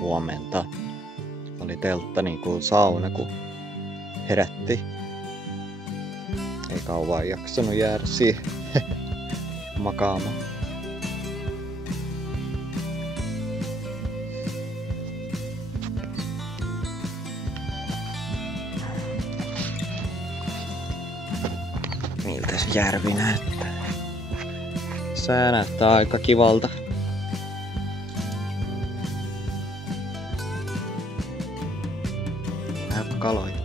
Huomenta. Oli teltta niin kuin sauna, kun herätti. Ei kauan jaksanut jäädä siihen makaamaan. Miltä se järvi näyttää? Sää näyttää aika kivalta. Näypä kaloja.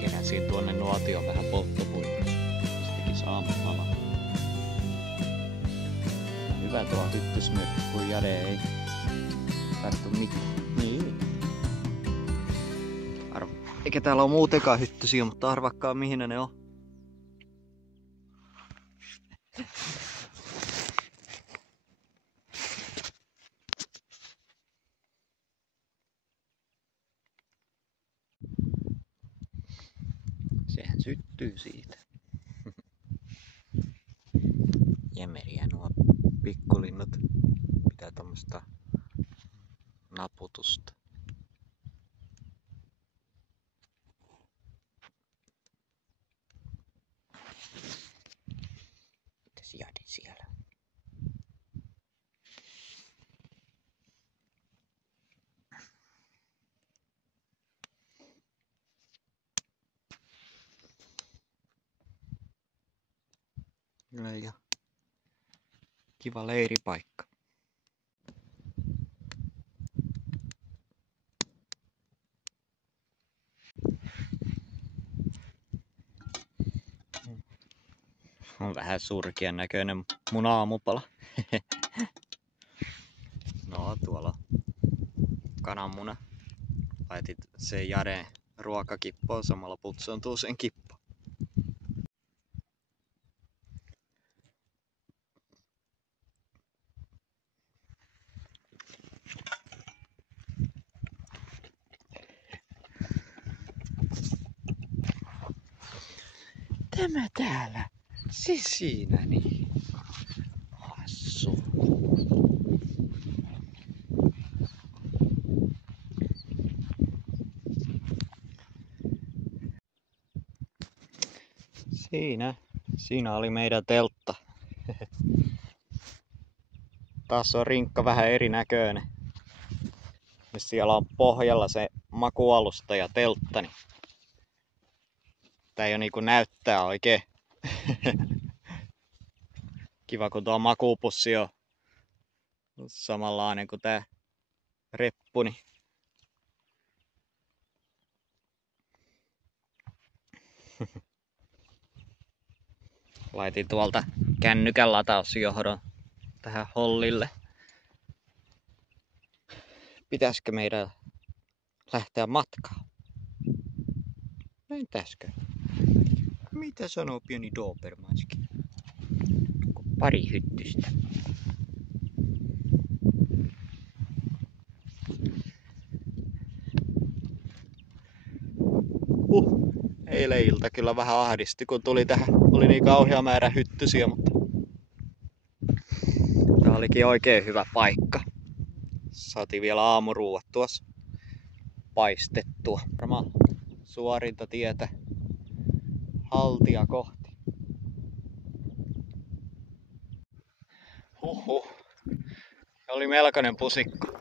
Keräsin tuonne nuotioon vähän polttopuita. Sitäkin saamalla. Hyvä tuo hyttysmyrkky, kun Jade ei tarttu mitään. Niin. Eikä täällä ole muutenkaan hyttysiä, mutta arvakkaa mihin ne on. Sehän syttyy siitä. Jämeriä nuo pikkulinnut. Pitää tommoista naputusta. Mitäs Jade siellä? Kyllä ja kiva leiripaikka. On vähän surkean näköinen mun aamupala. No tuolla on kananmuna. Laitit sen Jadeen ruokakippoon, samalla putsaantuu sen kippo. Tämä täällä. Se siinä niin. Hassu. Siinä oli meidän teltta. Taas on rinkka vähän erinäköinen. Siellä on pohjalla se makualusta ja teltta. Niin tää jo niinku näyttää oikein. Kiva kun tuo makupussi on samanlainen kuin tää reppuni. Laitin tuolta kännykän latausjohdon tähän hollille. Pitäisikö meidän lähteä matkaan? Entäskö? Mitä sanoo pieni Dobermanski? Pari hyttystä. Eilen ilta kyllä vähän ahdisti, kun tuli tähän. Oli niin kauhea määrä hyttysiä, mutta tää olikin oikein hyvä paikka. Saatiin vielä aamuruuat tuossa paistettua. Varmaan suorinta tietä Haltia kohti. Huhhuh. Oli melkoinen pusikko.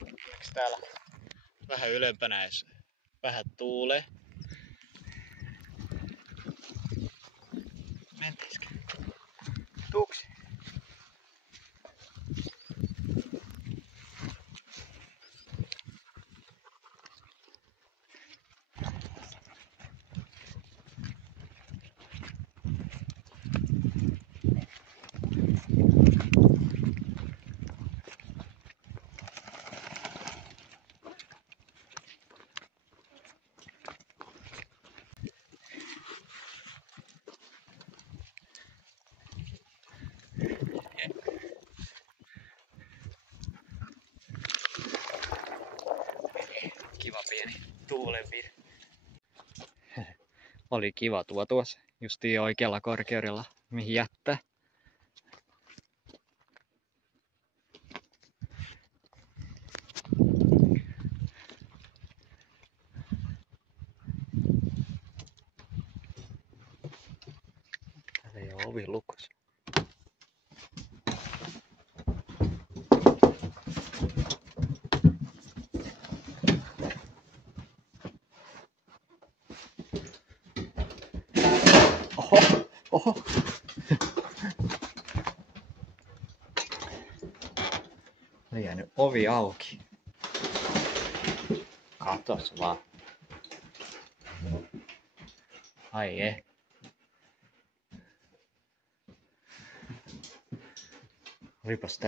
Onneksi täällä vähän ylempänä edes vähän tuulee. Mentäisikö? Tuuksi? pieni tuulenvire. Oli kiva tuossa justiin oikealla korkeudella, mihin jättää. Täällä ei ole ovi lukossa. Oho. On jäänyt ovi auki. Katos vaan. Ai ei. Olipas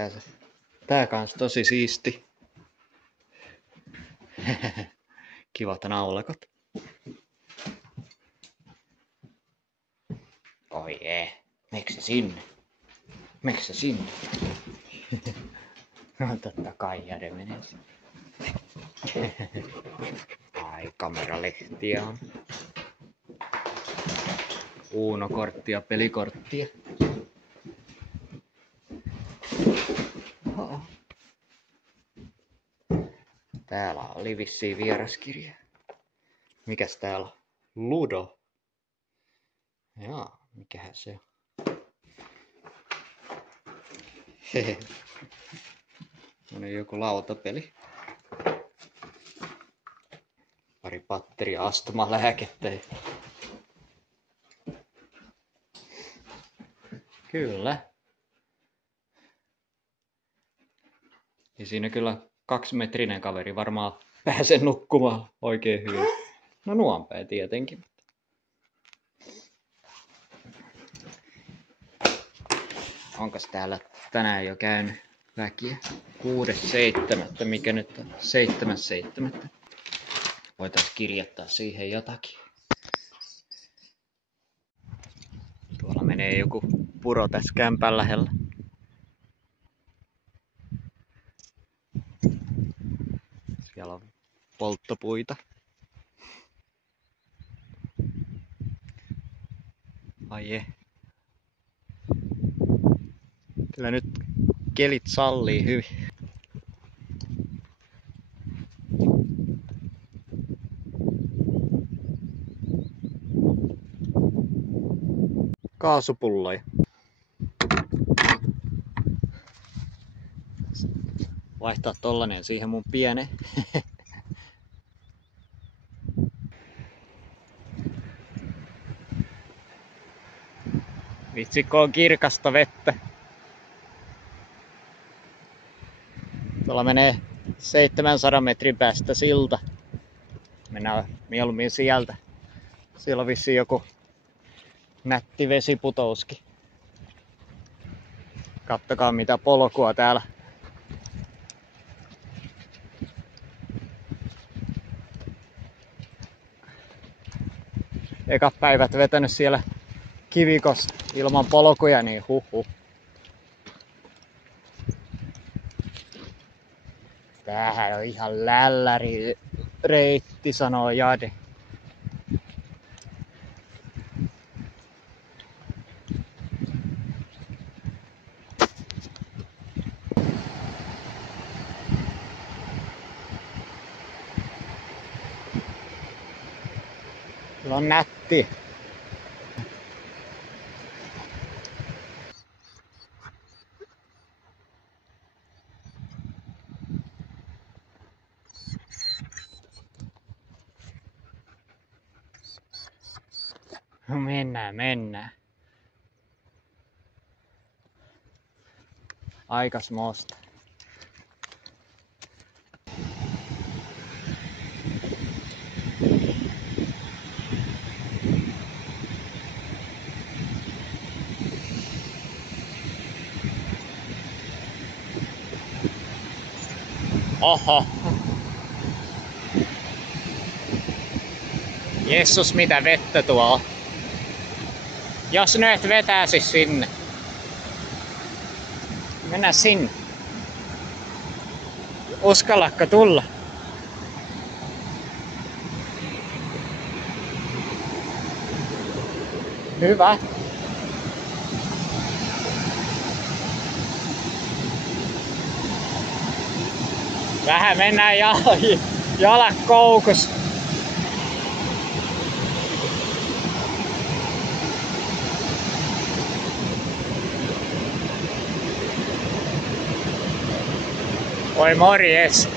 tää kans tosi siisti. Kivat naulakot. Oi ei. Miksi sinne? Miksi sinne? No totta kai Jade menee sinne. Ai kameralehtiä on. Uno-korttia, pelikorttia. Oho. Täällä oli vissiin vieraskirja. Mikäs täällä on? Ludo. Jaa, mikähän se on? Hehe. On joku lautapeli. Pari patteria, astmalääkettä. Kyllä. Ja siinä kyllä 2-metrinen kaveri varmaan pääsee nukkumaan oikein hyvin. No nuonpäin tietenkin. Onkas täällä tänään jo käynyt väkiä? 6.7. Mikä nyt on? 7.7. Voitaisiin kirjoittaa siihen jotakin. Tuolla menee joku puro tässä kämpän lähellä. Siellä on polttopuita. Ai je. Kyllä nyt kelit sallii hyvin. Kaasupulloja. Vaihtaa tollanen siihen mun piene. Vitsikko on kirkasta vettä. Tuolla menee 700 metrin päästä silta. Mennään mieluummin sieltä. Siellä on vissiin joku nätti vesiputouskin. Kattokaa mitä polkua täällä. Ekat päivät vetänyt siellä kivikossa ilman polkuja, niin huhhuh. Tämähän on ihan lälläri reitti, sanoo Jade. Kyllä on nätti. Mennään. Aikas mosta. Oho. Jessus, mitä vettä tuo on. Jos nyt et vetäisi sinne. Mennään sinne. Uskallatko tulla? Hyvä. Vähän mennään jalat koukus. Oi morjes!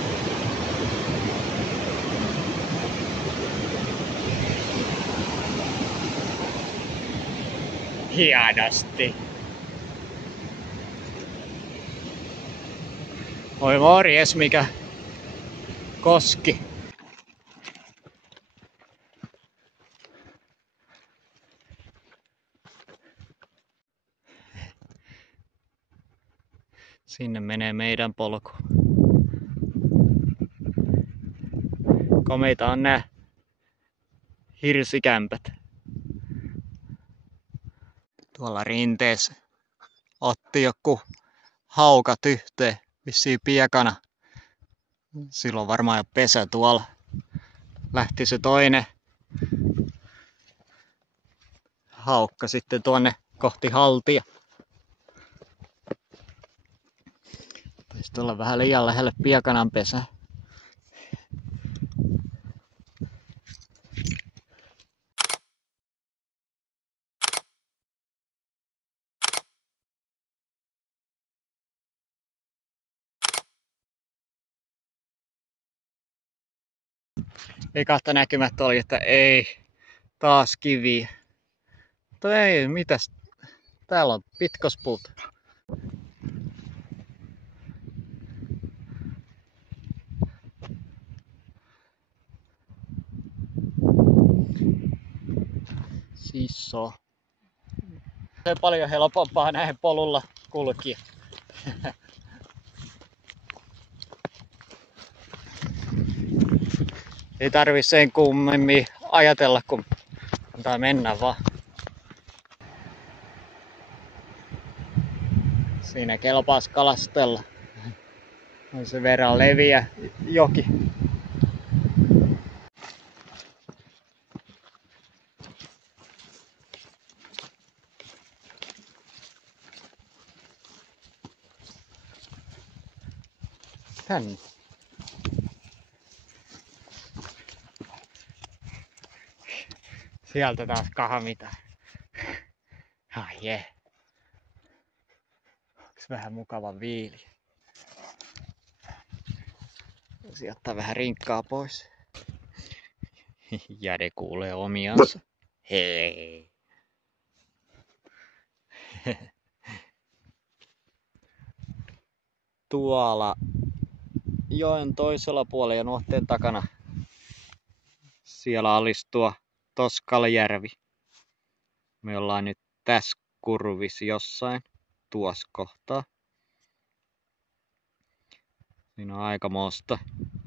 Hienosti. Oi morjes, mikä koski. Sinne menee meidän polku. Komeita on nää hirsikämpät. Tuolla rinteessä otti joku haukat yhteen, vissiin piekana. Silloin varmaan jo pesä tuolla. Lähti se toinen haukka sitten tuonne kohti haltia. Taisi tulla vähän liian lähelle piekanan pesää. Ekahta näkymät oli, että ei, taas kiviä. Mutta ei, mitäs? Täällä on pitkospuut. Sisso. Se on paljon helpompaa näin polulla kulkia. Ei tarvi sen kummemmin ajatella, kun antaa mennä vaan. Siinä kelpaas kalastella. On sen verran leviä joki. Tänne. Sieltä taas kahmita. Ai jee. Onks vähän mukava viili? Voisi ottaa vähän rinkkaa pois. Jade kuulee omiansa. Hei. Tuolla joen toisella puolella ja nuotteen takana. Siellä olisi tuo Toskaljärvi. Me ollaan nyt tässä kurvissa jossain tuossa kohtaa. Siinä on aikamoista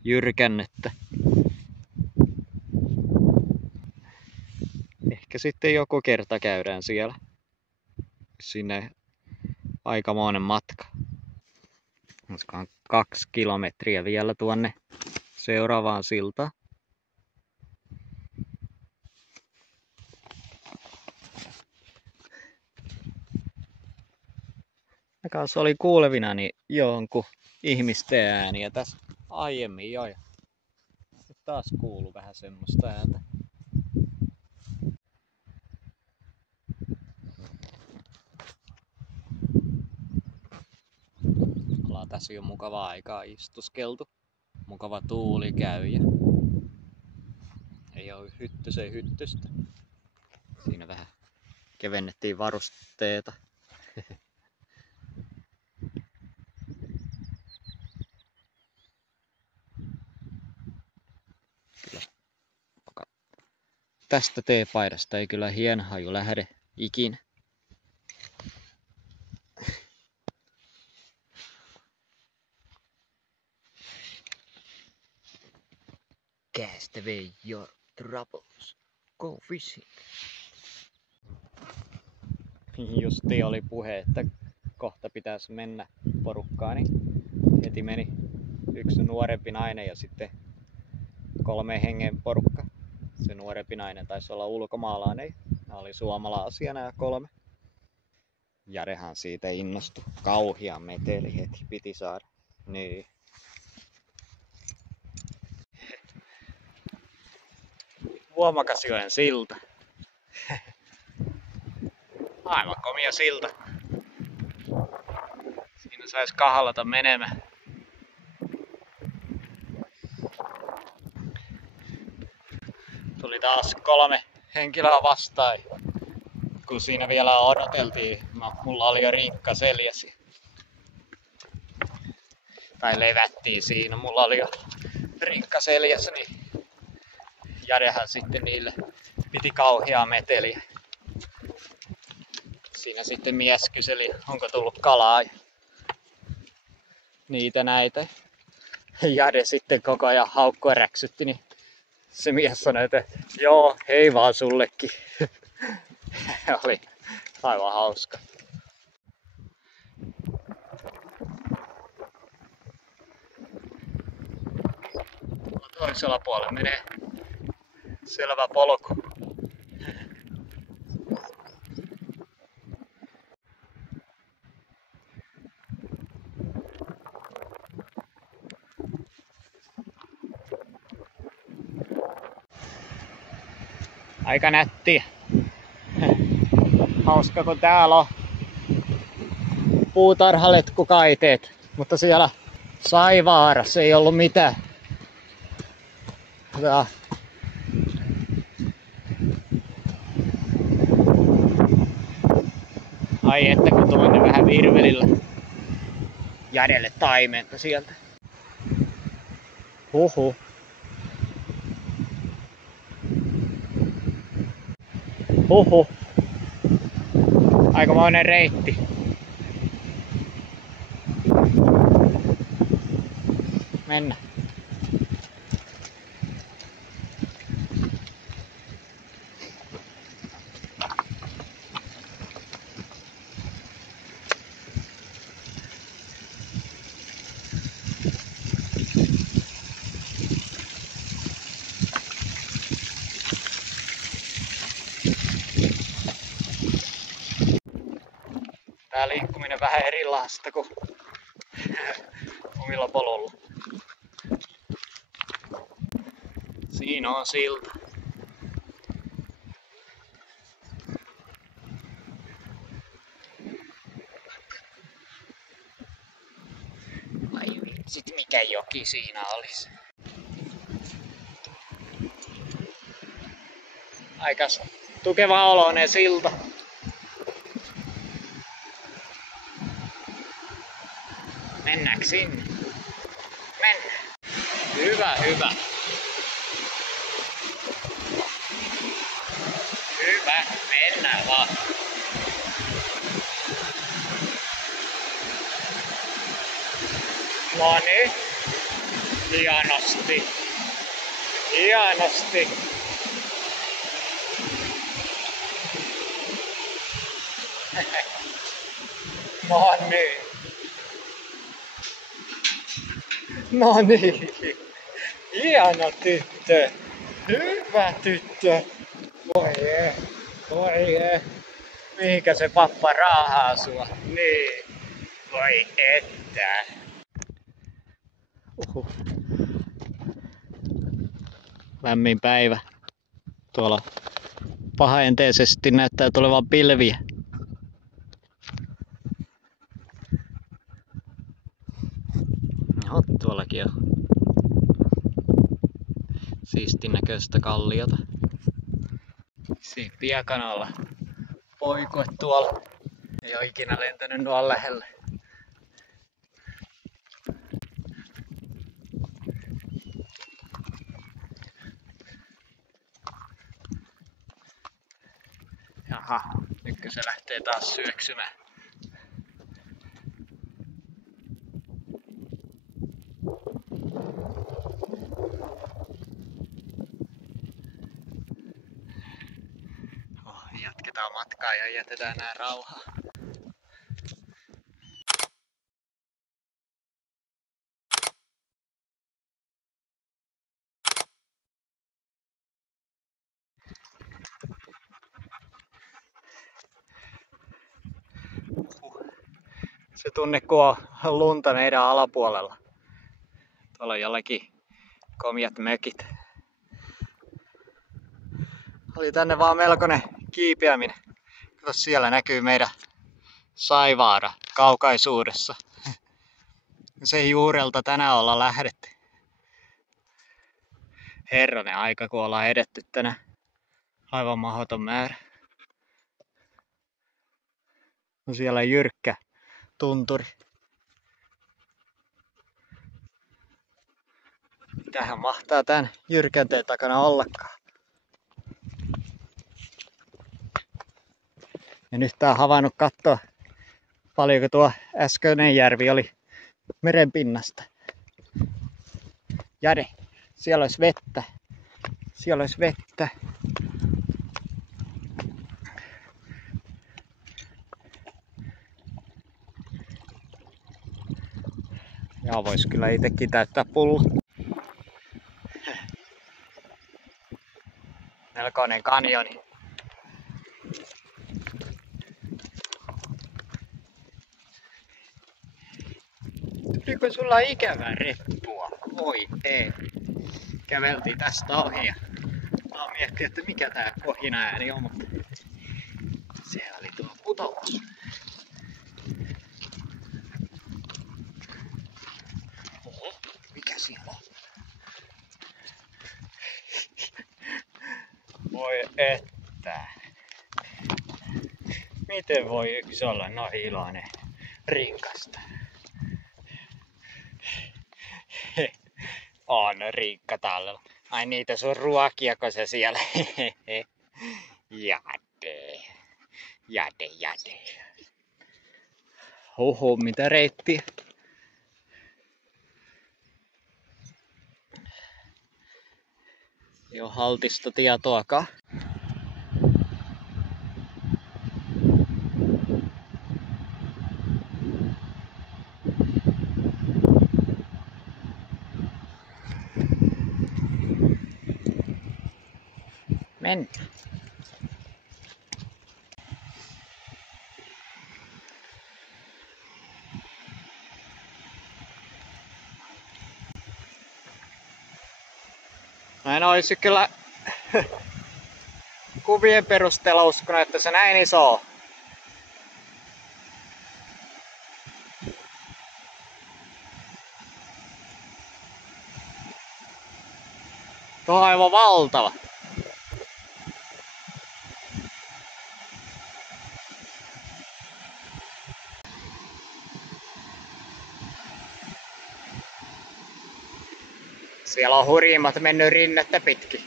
jyrkännettä. Ehkä sitten joku kerta käydään siellä. Sinne aikamoinen matka. Olisikohan 2 kilometriä vielä tuonne seuraavaan siltaan. Mä kanssa oli kuulevinani jonkun ihmisten ääniä tässä aiemmin jo. Nyt taas kuuluu vähän semmoista ääntä. Ollaan tässä jo mukavaa aikaa istuskeltu. Mukava tuuli käy ja ei ole hyttystä. Siinä vähän kevennettiin varusteita. Kyllä. Tästä teepaidasta ei kyllä hienhaju lähde ikinä. Cast away your troubles. Go fishing. Justi oli puhe, että kohta pitäisi mennä porukkaan, niin heti meni yksi nuorempi nainen ja sitten 3 hengen porukka. Se nuorempi nainen taisi olla ulkomaalainen. Nämä oli suomalaisia nämä 3. Jarehan siitä innostui. Kauhia meteli heti piti saada. Niin. Huomakasjoen silta. Aivan komia silta. Siinä sais kahlata menemään. Tuli taas 3 henkilöä vastaan. Kun siinä vielä odoteltiin, mulla oli jo rinkka seljäsi. Tai levättiin siinä, mulla oli jo rinkka seljässä, niin Jarehan sitten niille piti kauheaa meteliä. Siinä sitten mies kyseli, onko tullut kalaa ja niitä näitä. Jade sitten koko ajan haukkua räksytti, niin se mies sanoi, että joo, hei vaan sullekin. Oli aivan hauska. Toisella puolella menee selvä polku. Aika nättiä. Hauska kun täällä on puutarhaletkukaiteet, mutta siellä Saivaarassa ei ollut mitään. Ja ai että kun tuonne vähän virvelillä Jadelle taimenta sieltä. Huhu. Huhu. Aikamoinen reitti. Mennä. Tää liikkuminen vähän erilaista kuin omilla polulla. Siinä on silta. Ai vitsit, mikä joki siinä olisi. Aikas tukeva oloinen silta. Mennäänkö sinne? Mennään. Hyvä, hyvä. Hyvä, mennään vaan. No niin. Hienosti. Hienosti. No niin. No niin. Hieno tyttö. Hyvä tyttö. Voi ei. Voi ei. Mihinkä se pappa raahaa sua? Niin. Voi että. Lämmin päivä. Tuolla pahaenteisesti näyttää tulevan pilviä. Tuollakin on siistin näköistä kalliota. Siinä Piekanalla poikue tuolla. Ei ole ikinä lentänyt noin lähelle. Jaha, nytkö se lähtee taas syöksymään. Jatketaan matkaa ja jätetään nää rauhaan. se tunne, kun on lunta meidän alapuolella. Tuolla on jollakin komiat mökit. Oli tänne vaan melkoinen kiipeäminen. Kato, siellä näkyy meidän Saivaara kaukaisuudessa. Sen juurelta tänään ollaan lähdetty. Herranen aika, kun ollaan edetty tänään. Aivan mahdoton määrä. No siellä on jyrkkä tunturi. Mitähän mahtaa tän jyrkänteen takana ollakaan. Ja nyt tää on havainnut katsoa, paljonko tuo äskeinen järvi oli merenpinnasta. Jade, siellä olisi vettä. Siellä olisi vettä. Ja vois kyllä itekin täyttää pullo. Melkoinen kanjoni. Tuliko sulla ikävää reppua? Voi ei. Käveltiin tästä ohi ja mä miettin, että mikä tää kohina ääni on, mutta siellä oli tuo putous. Oho, mikä siellä on? Voi että. Miten voi yksi olla noin iloinen rinkasta? On rinkka tallella. Ai niitä sun ruokiako se siellä? Jade. Jade. Huhu, mitä reittiä. Ei oo haltista tietoakaan. Mennään. Mä en olisi kyllä kuvien perusteella uskonut, että se näin iso on. Tuo on aivan valtava. Siellä on hurjimmat mennyt rinnettä pitkin.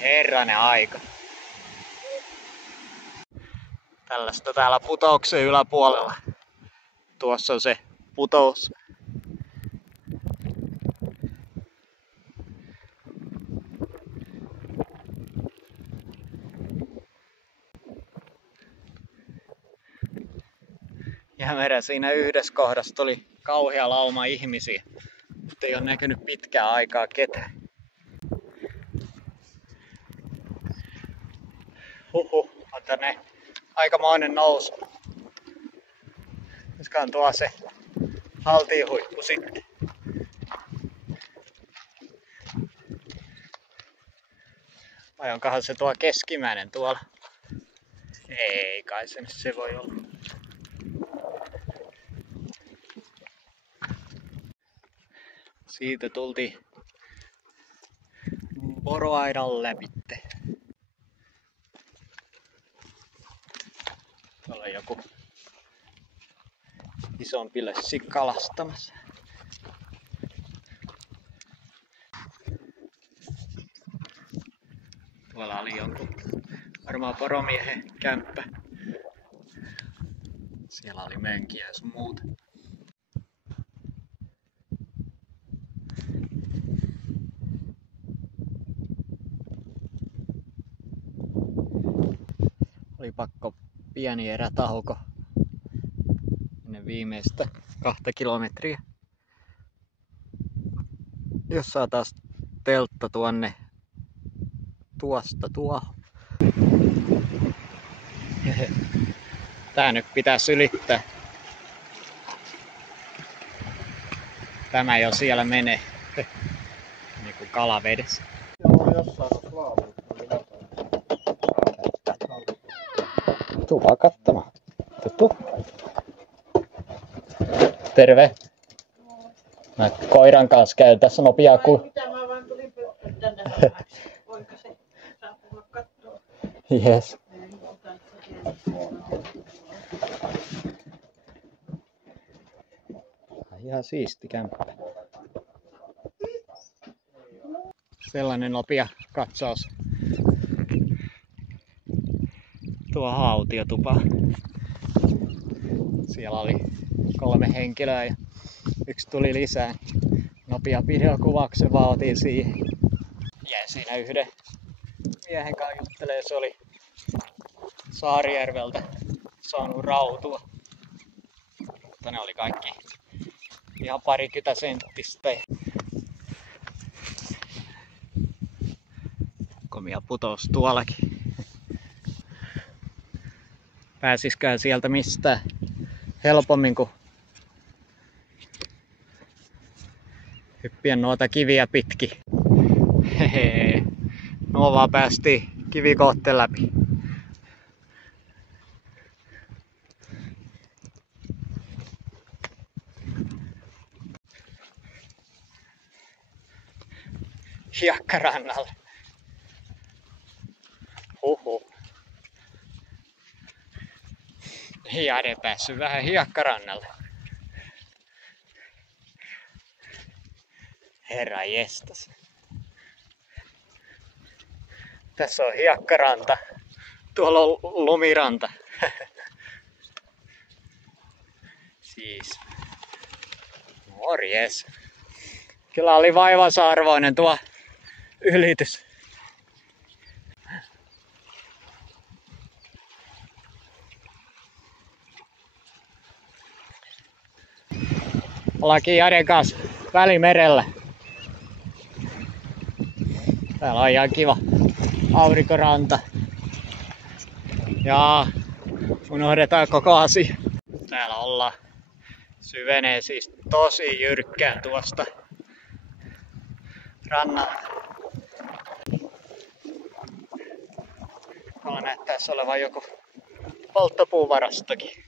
Herranen aika. Tällaista täällä putouksen yläpuolella. Tuossa on se putous. Ja meidän siinä yhdessä kohdassa tuli kauhea lauma ihmisiä. Mutta ei ole näkynyt pitkään aikaa ketään. Huhhuh, on tänne aikamoinen nousu. Koska on tuo se haltihuippu sitten. Vai onkohan se tuo keskimmäinen tuolla? Ei kai se voi olla. Siitä tultiin poroaidan läpitte. Tuolla on joku isompi lössi kalastamassa. Tuolla oli jonkun varmaan poromiehen kämppä. Siellä oli mönkiä ja sun muuta. Oli pakko pieni erätauko ennen viimeistä 2 kilometriä. Jos saa taas teltta tuonne tuosta tuohon. Tää nyt pitäisi ylittää. Tämä jo siellä menee. Niinku kalavedessä. Tuu vaan katsomaan. Tuttu. Terve. Mä koiran kanssa käyn tässä nopeaa kuin... Mä vaan tulin tänne. Voinko se saa tulla kattoo? Yes. Ihan siisti kämppä. Sellainen nopea katsaus. Tuo autiotupa. Siellä oli 3 henkilöä ja 1 tuli lisää. Nopea videokuvauksen vaan otin siihen. Jäin siinä yhden miehen kanssa juttelemaan. Se oli Saarijärveltä saanut rautua. Mutta ne oli kaikki ihan 20 senttistä. Komia putous tuollakin. Pääsiskään sieltä mistään helpommin kuin hyppien noita kiviä pitkin. Hehe. Nuo vaan päästiin kivikohteen läpi. Hiekkarannalle. Huhhuh. Jade päässyt vähän hiekkarannalle. Herra jestas. Tässä on hiekkaranta. Tuolla on lumiranta. Siis. Morjes. Kyllä oli vaivansa arvoinen tuo ylitys. Ollaankin Jaden kanssa Välimerellä. Täällä on ihan kiva aurinkoranta. Ja unohdetaan koko asia. Täällä ollaan. Syvenee siis tosi jyrkkään tuosta rannalta. Tuolla näyttäisi olevan joku polttopuuvarastokin.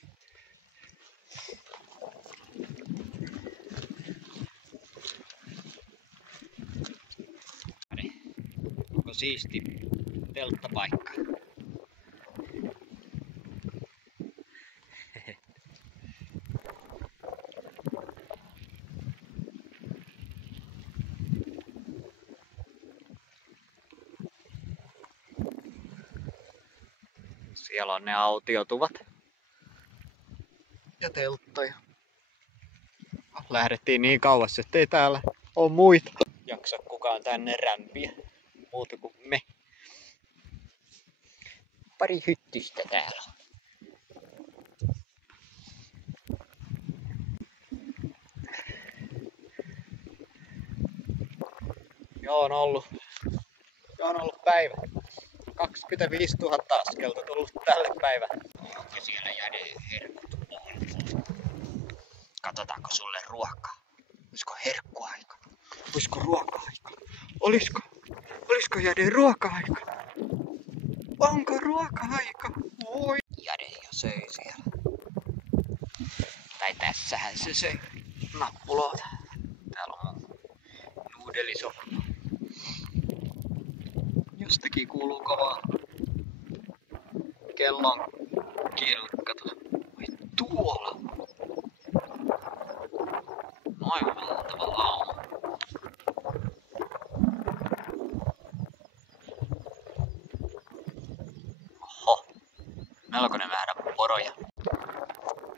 Onko siisti telttapaikka? Siellä on ne autiotuvat ja telttoja. Lähdettiin niin kauas, ettei täällä ole muita. Jaksa kukaan tänne rämpiä. Muuta kuin me. Pari hyttistä täällä on. Joo, on ollut päivä. 25 000 askelta tullut tälle päivälle. Ja siellä Jade herkut on. Katsotaanko sulle ruokaa? Olisiko herkkuaika? Olisiko ruoka-aika? Olisiko Jade ruoka-aika? Onko ruoka-aika? Oi! Jade jo söi siellä. Tai tässähän se söi nappuloita. Täällä on mun nuudelisoppa. Jostakin kuuluu kovaa kellon kirkkato. Oi tuolla! Noin valtava lauma. Oho, melkoinen määrä poroja.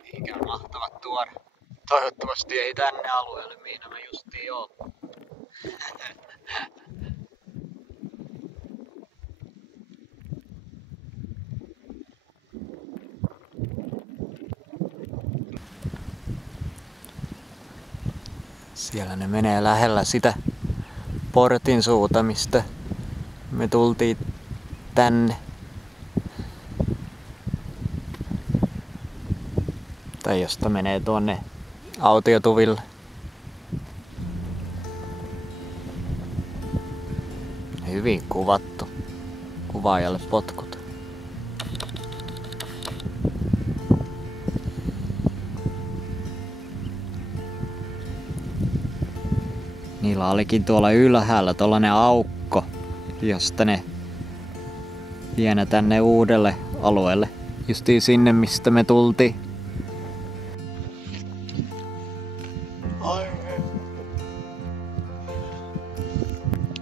Mikä mahtavat tuoda. Toivottavasti ei tänne alueelle, mihin mä justiin oon. Siellä ne menee lähellä sitä portin suuta, mistä me tultiin tänne. Tai josta menee tuonne autiotuville. Hyvin kuvattu. Kuvaajalle potkut. Niillä olikin tuolla ylhäällä tollanen aukko, josta ne vie tänne uudelle alueelle. Justiin sinne, mistä me tultiin.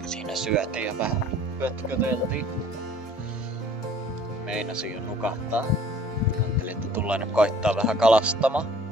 Siinä syötiin ja vähän pötköteltiin. Meinasin jo nukahtaa. Ajattelin, että tullaan nyt koittaa vähän kalastamaan.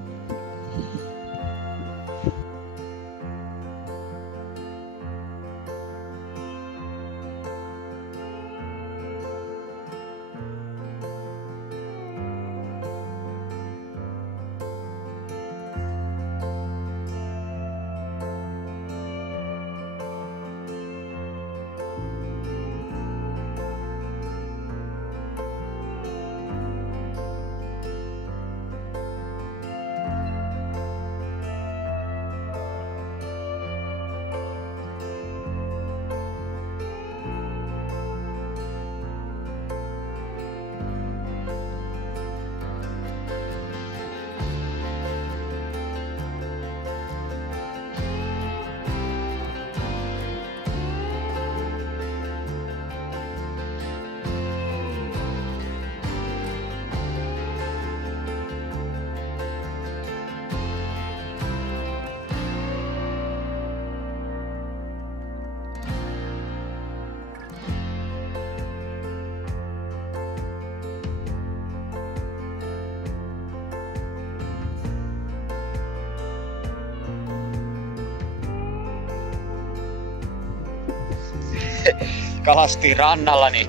Kalastiin rannalla, niin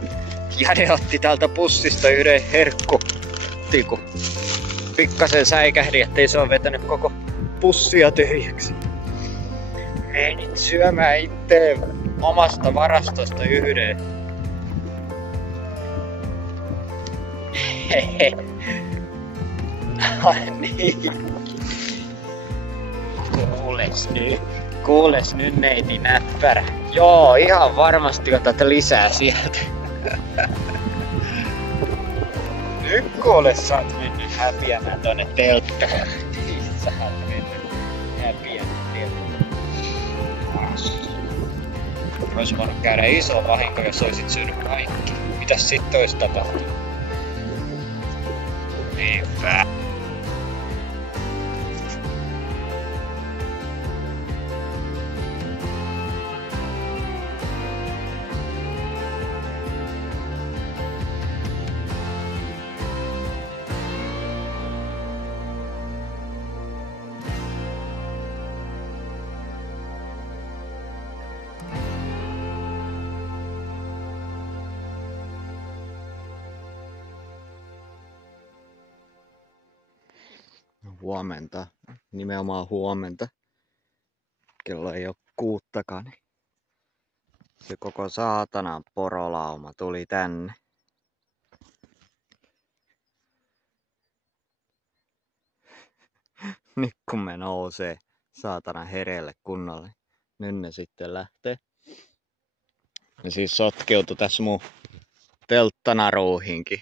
Jade otti täältä pussista yhden herkkutikun. Pikkasen säikähdi, ettei se ole vetänyt koko pussia tyhjäksi. Menin syömään itse omasta varastosta yhden. Hehe. Niin. Kuules nyt neiti näppärä. Joo, ihan varmasti otat lisää sieltä. Nyt kuule, sä oot mennyt häpiämään tonne telttaan. Sä oot mennyt häpiämään telttaan. Ois voinut käydä iso vahinko, jos oisit syönyt kaikki. Mitäs sit ois tapahtunut? Niinpä. Huomenta. Nimenomaan huomenta. Kello ei oo 6:00. Se koko saatanan porolauma tuli tänne. Nyt kun me nousee saatana hereille kunnolle, nyt ne sitten lähtee. Ne siis sotkeutui tässä mun telttanaruuhinkin.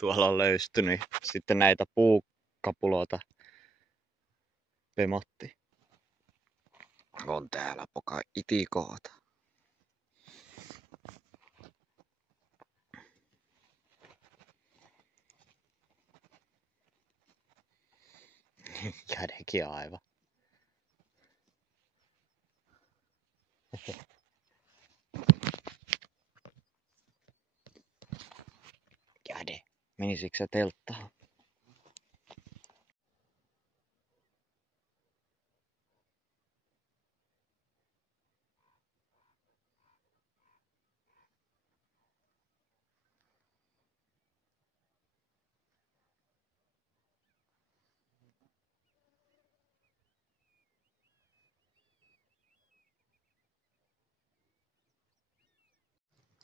Tuolla on löystynyt sitten näitä puukapuloita. Pemotti. On täällä poka itikoota. Jadekin aivan. Jade, menisikö sä telttaan?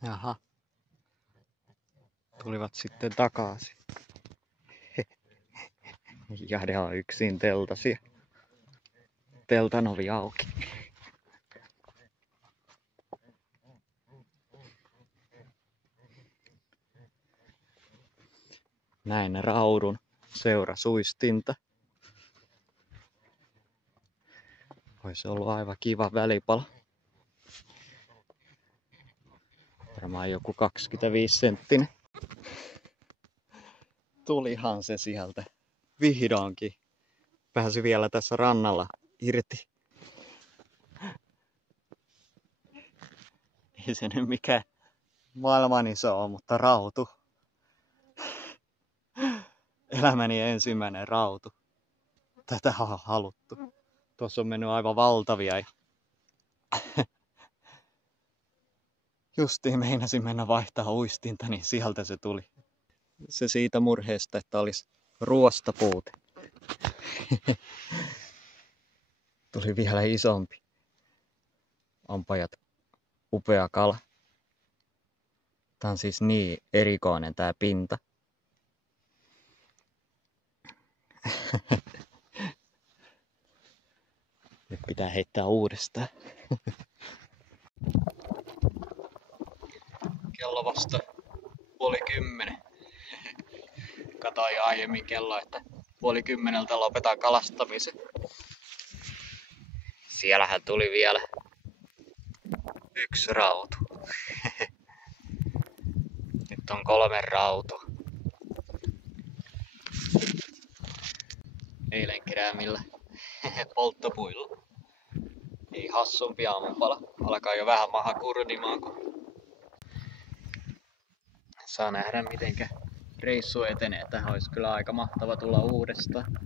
Jaha. Tulivat sitten takaisin. Jade on yksin teltasi. Teltan ovi auki. Näin Raudun seurasuistinta. Olisi ollut aivan kiva välipala. Varmaan joku 25 senttinen. Tulihan se sieltä. Vihdoinkin. Pääsi vielä tässä rannalla irti. Ei se nyt mikään maailman iso on, mutta rautu. Elämäni ensimmäinen rautu. Tätä on haluttu. Tuossa on mennyt aivan valtavia. Ja justiin meinasin mennä vaihtaa uistinta, niin sieltä se tuli. Se siitä murheesta, että olisi ruoasta puute. Tuli vielä isompi. Onpajat upea kala. Tää on siis niin erikoinen tää pinta. Nyt pitää heittää uudestaan. Kello vasta 9:30. Katoin jo aiemmin kello, että 9:30 lopetan kalastamisen. Siellähän tuli vielä yksi rautu. Nyt on 3 rautua. Eilen keräämillä polttopuilla. Ei hassumpi aamupala. Alkaa jo vähän maha kurnimaan, kun saa nähdä mitenkä reissu etenee. Tähän olisi kyllä aika mahtava tulla uudestaan.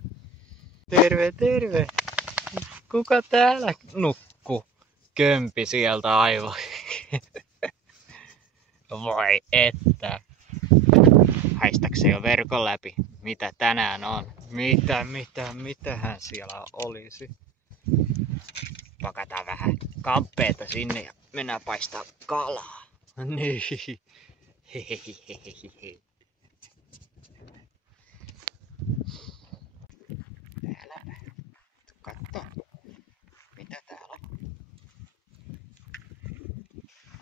Terve, terve! Kuka täällä nukkuu? Kömpi sieltä aivan. Voi että. Haistaako se jo verkon läpi? Mitä tänään on? Mitähän siellä olisi? Pakataan vähän kamppeeta sinne ja mennään paistaa kalaa. Niin. Täällä. Katso. Mitä täällä on?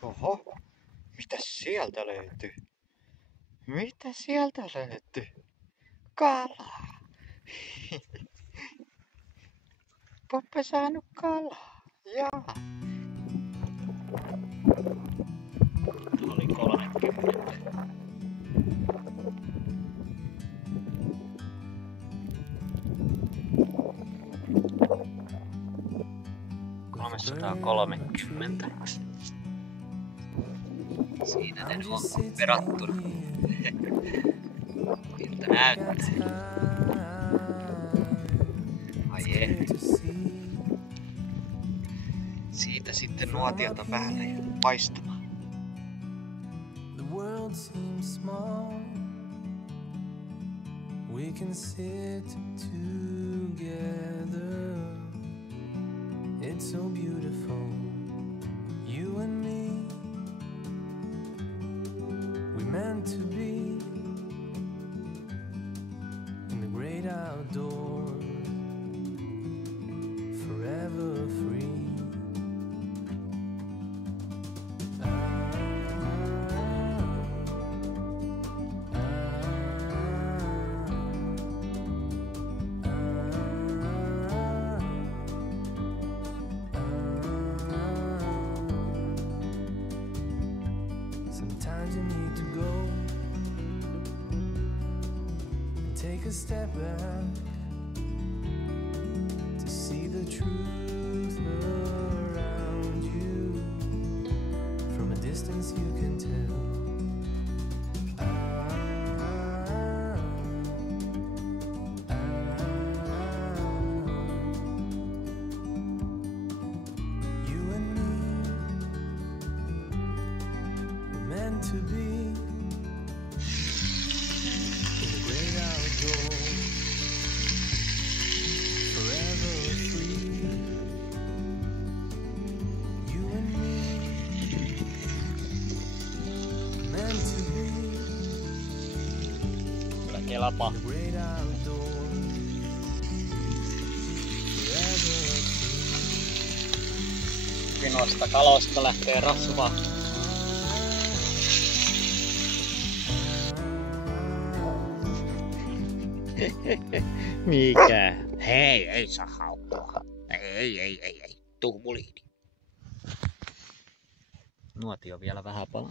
Oho. Mitä sieltä löytyy? Mitä sieltä löytyy? Kalaa. Poppa saanut kalaa. Jaa. Oli 30. Siinä ne on verattuna. Miltä näyttää? Ai jee. Siitä sitten nuotiota päälle ja paistamaan. The world seems small. We can sit together. It's so beautiful. You and me. We meant to be in the great outdoors. Forever free. Sometimes you need to go and take a step back to see the truth around you. From a distance you can tell. To be in the great outdoors, forever free. You and me, meant to be in the great outdoors, noista kaloista lähtee rasvaa. Mikä? Hei, ei saa haukkua. Ei. Tuu muliini. Nuotio vielä vähän palaa.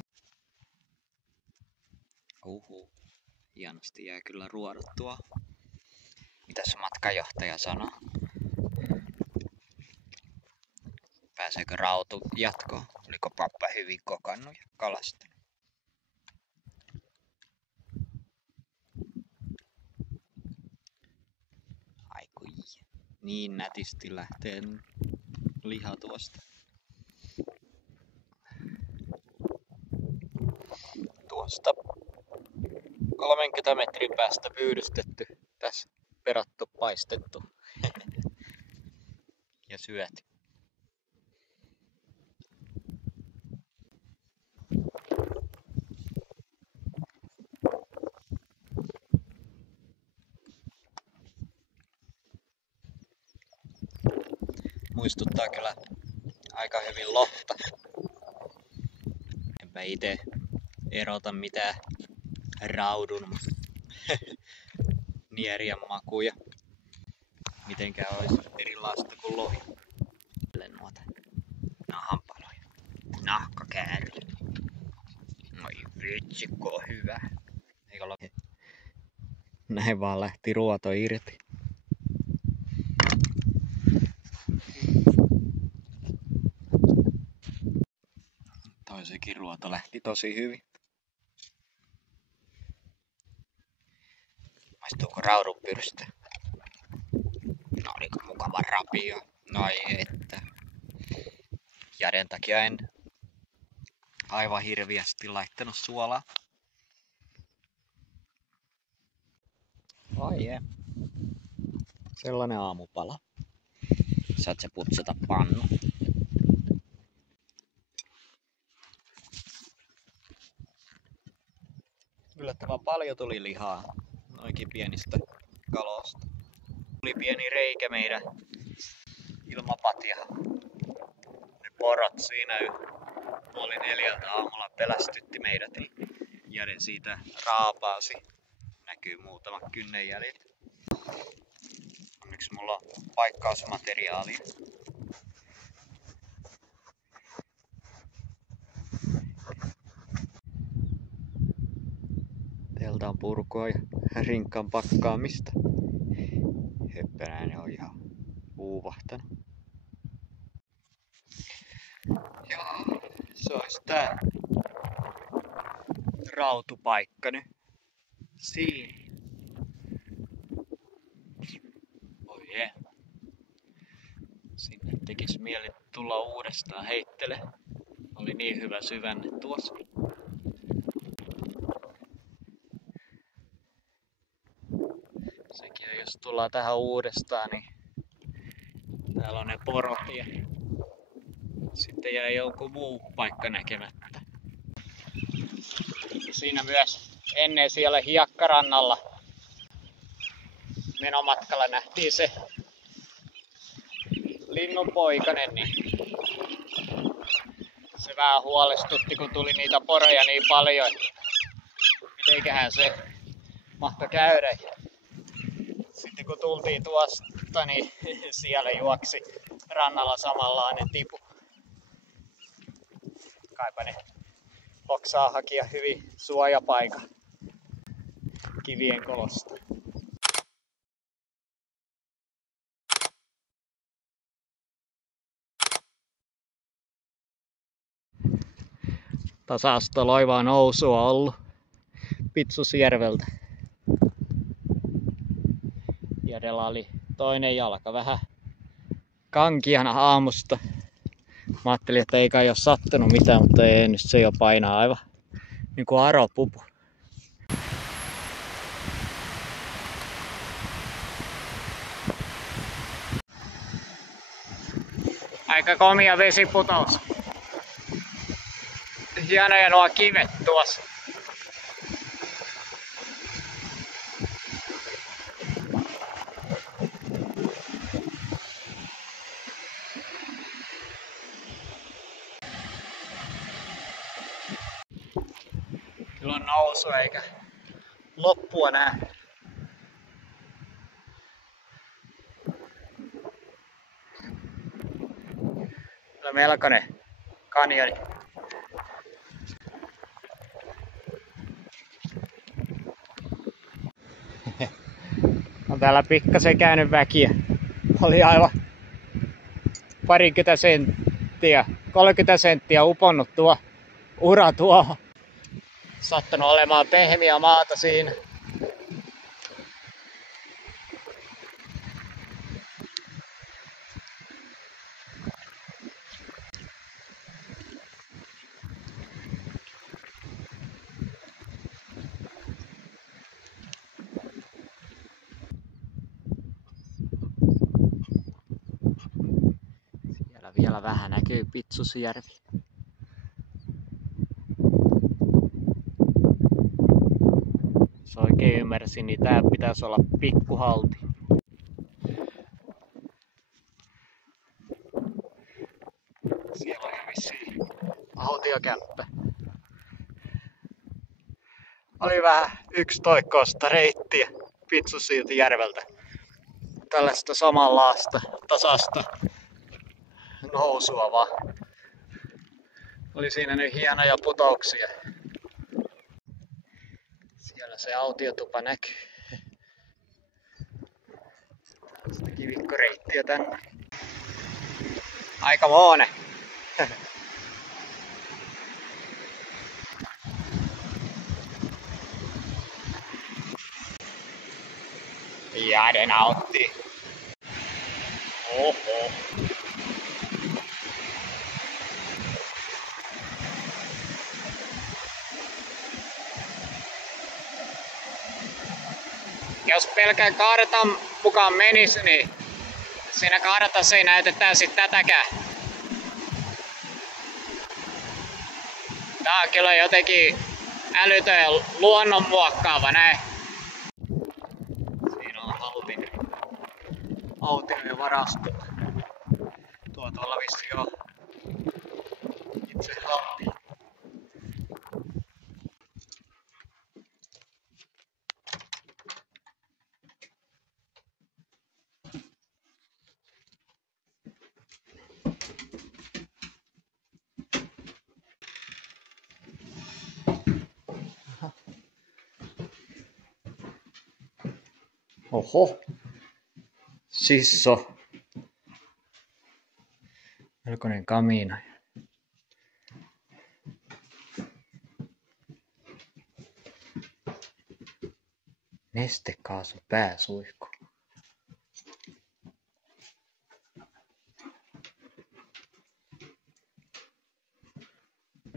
Hienosti jää kyllä ruodottua. Mitäs matkajohtaja sanoo? Pääseekö Rautu jatkoon? Oliko pappa hyvin kokannut ja kalastanut? Aiku, niin nätisti lähtee liha tuosta. Tuosta 30 metrin päästä pyydystetty, tässä perattu, paistettu ja syöty. Muistuttaa kyllä aika hyvin lohta. Enpä ite erota mitään raudun nierien makuja. Mitenkään olisi erilaista kuin lohi. Noita nahanpaloja. Nahkakääryjä. Oi vitsi, kun on hyvä. Eikö lohi? Näin vaan lähti ruoto irti. Toisekin ruoto lähti tosi hyvin. Maistuuko raudunpyrstö? No oliko mukava rapio? No ei että. Jäden takia en aivan hirviästi laittanut suolaa. Ai jee. Sellainen aamupala. Saat sä putsata pannu. Yllättävän paljon tuli lihaa noinkin pienistä kaloista. Tuli pieni reikä meidän ilmapatjahan. Ne porot siinä oli 4 aamulla pelästytti meidät. Jäden siitä raapaasi. Näkyy muutama kynnen jäljellä. Onneksi mulla on paikkausmateriaalia. Täältä on purkua ja rinkkan pakkaamista. Höppänäinen on ihan uuvahtanut. Ja se olisi tää rautupaikka nyt. Siinä. Oi jee. Sinne tekis mieli tulla uudestaan heittele. Oli niin hyvä syvänne tuossa. Sekin jos tullaan tähän uudestaan, niin täällä on ne porot ja sitten jäi joku muu paikka näkemättä. Siinä myös ennen siellä hiekkarannalla menomatkalla nähtiin se linnunpoikanen, niin se vähän huolestutti, kun tuli niitä poroja niin paljon, mitenköhän se mahtoi käydä. Sitten kun tultiin tuosta, niin siellä juoksi rannalla samanlainen tipu. Kaipa ne oksaa hakia hyvin suojapaikan kivien kolosta. Tasasta loivaa nousua ollut Pitsusjärveltä. Järjellä oli toinen jalka vähän kankiana aamusta. Mä ajattelin, että ei kai ole sattunut mitään, mutta ei, nyt se jo painaa aivan niin kuin aropupu. Aika komia vesiputous. Hienoja nuo kivet tuossa. Silloin nousu eikä loppua näe. Kyllä melkoinen kanjoni. On täällä pikkasen käynyt väkiä. Oli aivan 20 senttiä, 30 senttiä uponnut tuo ura tuohon. Sattunut olemaan pehmeä maata siinä. Siellä vielä vähän näkyy Pitsusjärvi. Jos oikein ymmärsin, niin tää pitäisi olla pikkuhalti. Siellä on vissiin autiokämppä. Oli vähän yksitoikkoista reittiä Pitsusjärveltä. Tällaista samanlaista tasasta nousua vaan. Oli siinä nyt hienoja putouksia. Siellä se autiotupa näkyy. Tällaista kivikkoreittiä tänne. Aika moone. Ja den autti. Oho. Jos pelkään kartan mukaan menisi, niin siinä kartassa ei näytetään sit tätäkään. Tää on kyllä jotenkin älytön ja luonnonmuokkaava näin. Siinä on haltin autioiden varasto. Tuolla vissiin on itse halti. Oho. Sisso. Melkoinen kamiina. Nestekaasun pääsuihku.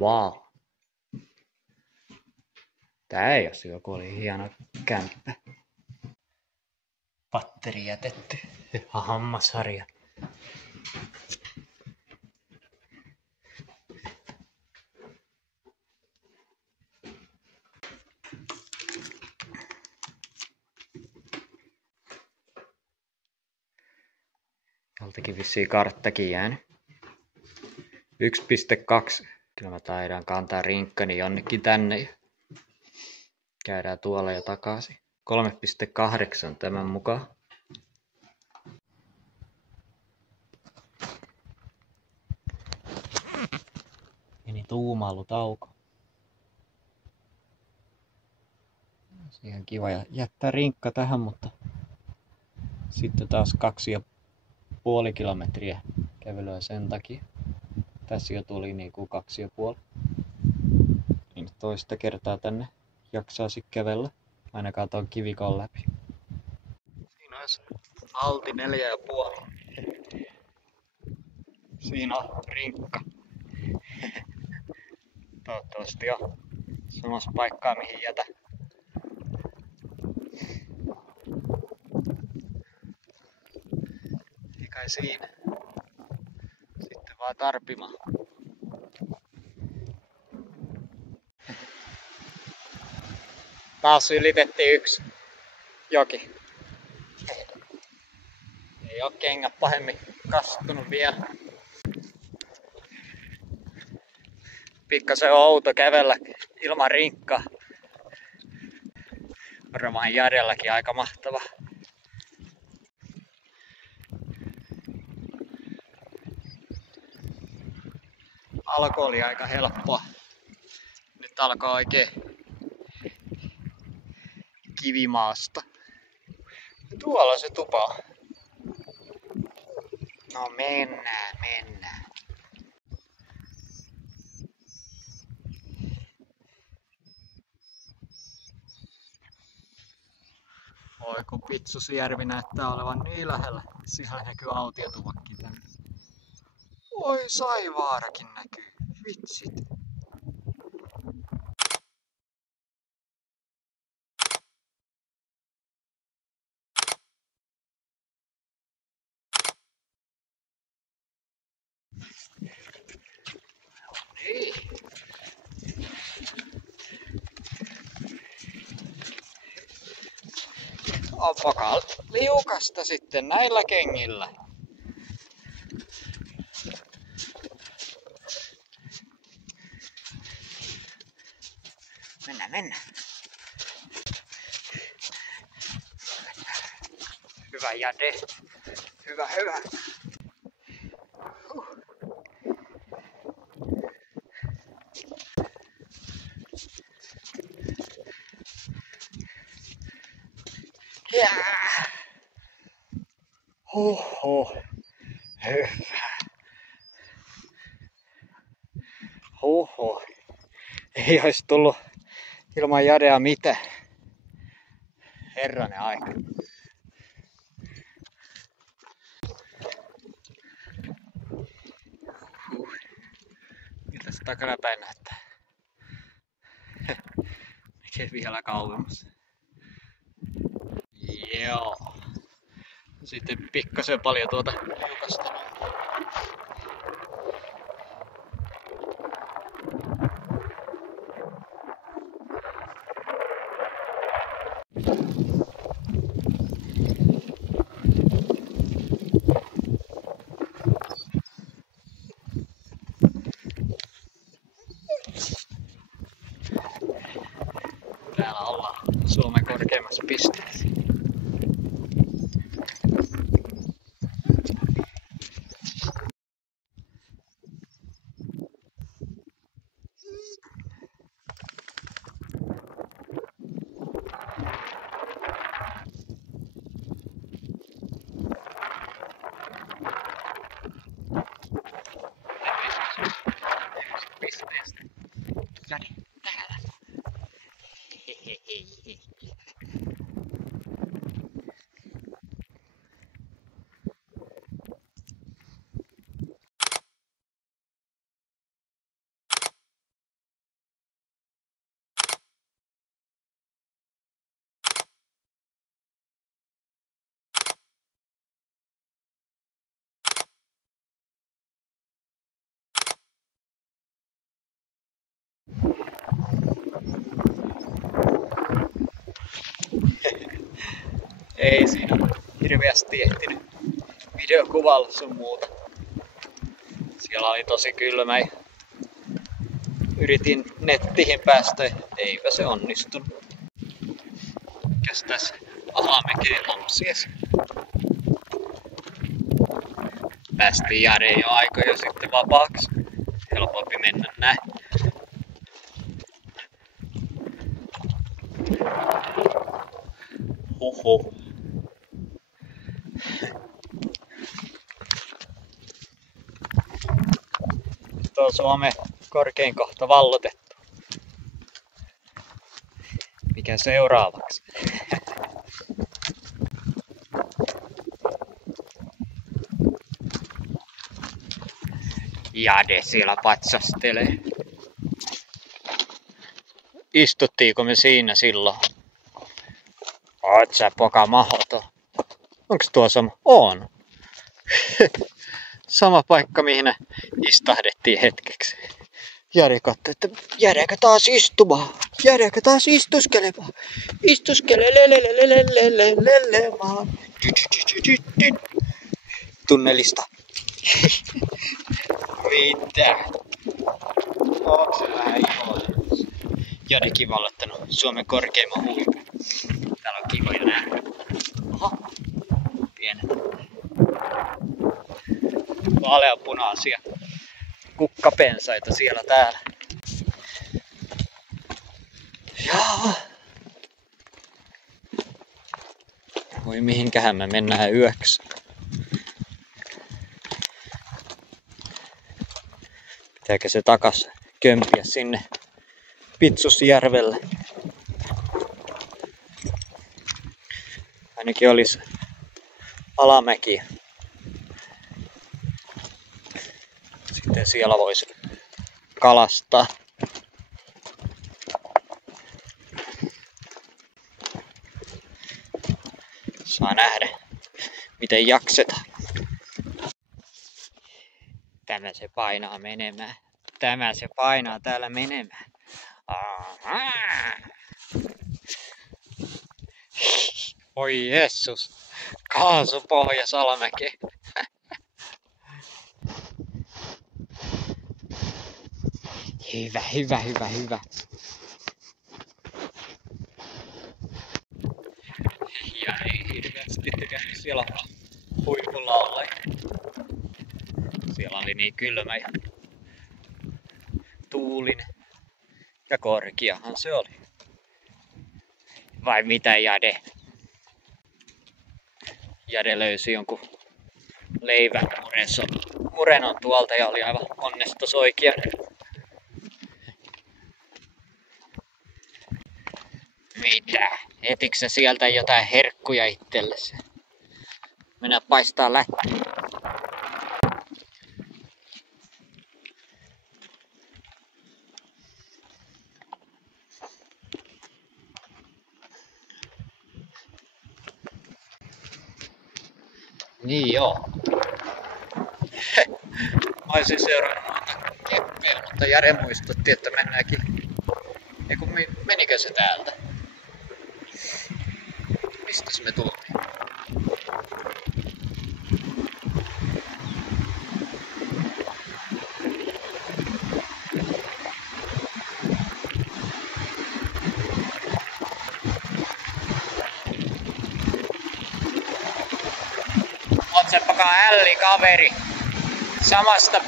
Wow. Tää ei oo joku oli hieno kämppä. Patteri jätetty. Hammasharja. Joltakin vissiin karttakin jäänyt. 1.2. Kyllä mä taidan kantaa rinkkani jonnekin tänne. Käydään tuolla ja takaisin. 3.8 tämän mukaan. Meni tuumailutauko. Siihen kiva jättää rinkka tähän, mutta sitten taas 2,5 kilometriä kävelyä sen takia. Tässä jo tuli niinku 2,5. Niin toista kertaa tänne jaksaa sitten kävellä. Ainakaan tuon kivikon läpi. Siinä olisi alti 4,5. Siinä on rinkka. Toivottavasti on samassa paikkaa mihin jätä. Ei kai siinä. Sitten vaan tarpimaan. Taas ylitettiin yksi joki. Ei oo kengät pahemmin kastunut vielä. Pikkasen outo kävellä ilman rinkkaa. Varmaan Jarellakin aika mahtava. Alku oli aika helppoa. Nyt alkaa oikein kivimaasta. Tuolla se tupa. No mennään. Oi kun Pitsusjärvi näyttää olevan niin lähellä. Siellä näkyy autiotuvakin tänne. Oi Saivaarakin näkyy. Vitsit. Niin. Onpakaan liukasta sitten näillä kengillä. Mennään. Hyvä Jade. Hyvä. Yeah. Hyvä. Ei olisi tullut ilman Jadea mitään. Herranen aika. Miltä se takanapäin näyttää? Mikä vielä kauemmas? Joo. Sitten pikkasen paljon tuota liukasta. Täällä ollaan Suomen korkeimmassa pisteessä. Pisteestä. Jade, täällä. Hehehe. Ei siinä hirveästi ehtinyt videokuvalla sun muuta. Siellä oli tosi kylmä ja yritin nettiin päästä, eipä se onnistunut. Mikäs tässä alamäkeen lampsies? Päästiin Jade jo aikoja sitten vapaaksi. Helpompi mennä näin. Huhhuh. Tuo on Suomen korkein kohta vallotettu. Mikä seuraavaksi? Jade siellä patsastelee. Istuttiinko me siinä silloin? Oot sä poka mahoto. Onks tuo sama? On. Sama paikka mihin istahdettiin hetkeksi. Jari katsoi, että jäädäänkö taas istumaan? Jäädäänkö taas istuskelemaan? Istuskelelelelelelelelelemaan. Tunnelista. Mitä? Onko se vähän ihoa? Jadekin vallattanut Suomen korkeimman huipun. Täällä on kivoja nähdä. Oho, pienet. Vaaleanpunaisia kukkapensaita siellä täällä. Jaa. Voi mihinkähän me mennään yöksi. Pitääkö se takas kömpiä sinne Pitsusjärvelle? Ainakin olisi alamäki. Sitten siellä voisi kalastaa. Saa nähdä, miten jaksetaan. Tämä se painaa menemään. Tämä se painaa täällä menemään. Oi Jeesus. Kaasupohja Salamäki. Hyvä, hyvä, hyvä, hyvä. Ja ei hirveästi tykännyt siellä huipulla olla. Siellä oli niin kylmä ja tuulinen. Ja korkeahan se oli. Vai mitä Jade? Jade löysi jonkun leivän murenon tuolta ja oli aivan onnesta soikia. Mitä? Etikö sä sieltä jotain herkkuja itsellesi? Mennään paistaa lättyä. Niin joo. Mä olisin seurannut monta keppeä, mutta Jare muistutti, että mennäänkin. Eiku menikö se täältä? Mistäs me tultiin? Otsepakaan älli kaveri. Samasta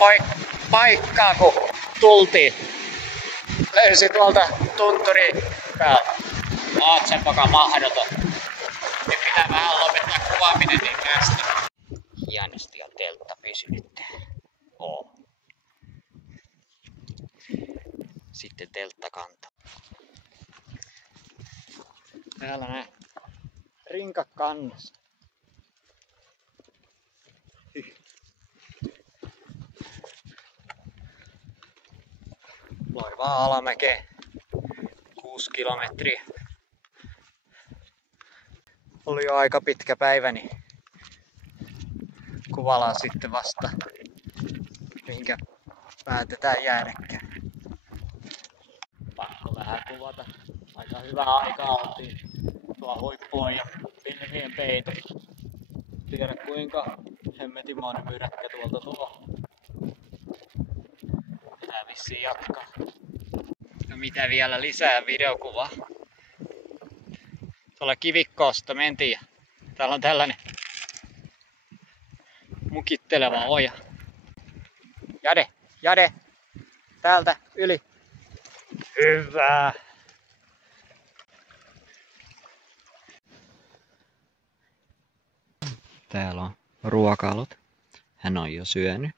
paikkaa kun tultiin. Löysi tuolta tunturi päältä. Otsepakaan mahdoton. Nyt pitää vähän lopettaa kuvaaminen niin tästä. Hienosti on teltta pysynyt täällä. Oo. Sitten telttakanto. Täällä nää rinkat kannassa. Loivaa alamäkeä. 6 kilometriä. Oli jo aika pitkä päivä, niin kuvaillaan sitten vasta, mihinkä päätetään jäädäkään. Pakko vähän kuvata. Aika hyvää aikaa oltiin tuo huippuun ja pilvien peito. Tiedä kuinka hemmetimoinen myräkkä tuolta tuo. Pitää vissiin jatkaa. No mitä vielä lisää videokuvaa? Tuolla kivikkoosta mentiin ja täällä on tällainen mukitteleva oja. Jade, täältä yli. Hyvä. Täällä on ruokalut. Hän on jo syönyt.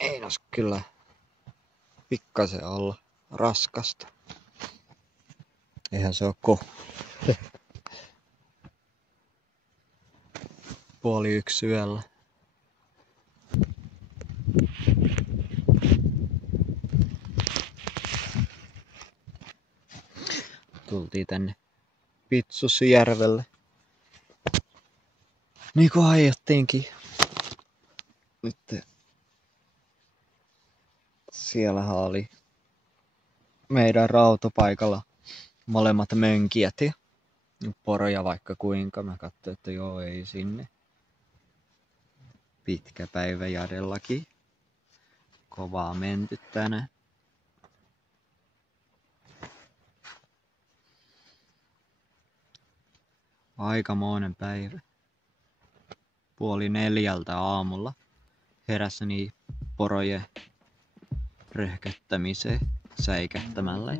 Einas kyllä pikkasen olla raskasta. Eihän se oo 12:30 yöllä. Tultiin tänne Pitsusjärvelle. Niin kuin aiottiinkin. Nyt siellähän oli meidän rautopaikalla molemmat mönkijät ja poroja vaikka kuinka. Mä katsoin, että joo, ei sinne. Pitkä päivä Jadellakin. Kovaa menty tänään. Aikamoinen päivä. 3:30 aamulla herässäni porojen röhköttämiseen säikähtämällä.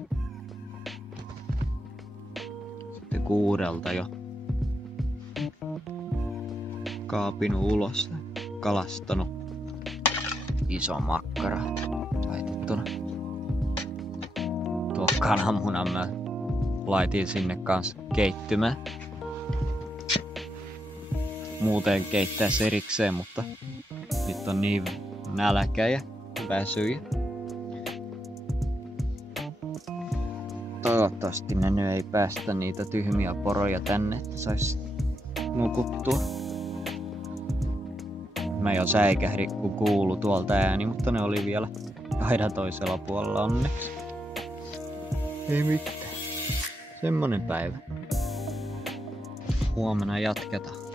Sitten 6 jo kaapinut ulos ja kalastanut iso makkara laitettuna. Tuo kananmunan mä laitin sinne kans keittymään. Muuten keittäis erikseen, mutta nyt on niin nälkä ja väsyjä. Toivottavasti ne nyt ei päästä niitä tyhmiä poroja tänne, että sais nukuttua. Mä jo säikähdin, kun kuulu tuolta ääni, mutta ne oli vielä aidan toisella puolella onneksi. Ei mitään. Semmonen päivä. Huomenna jatketaan.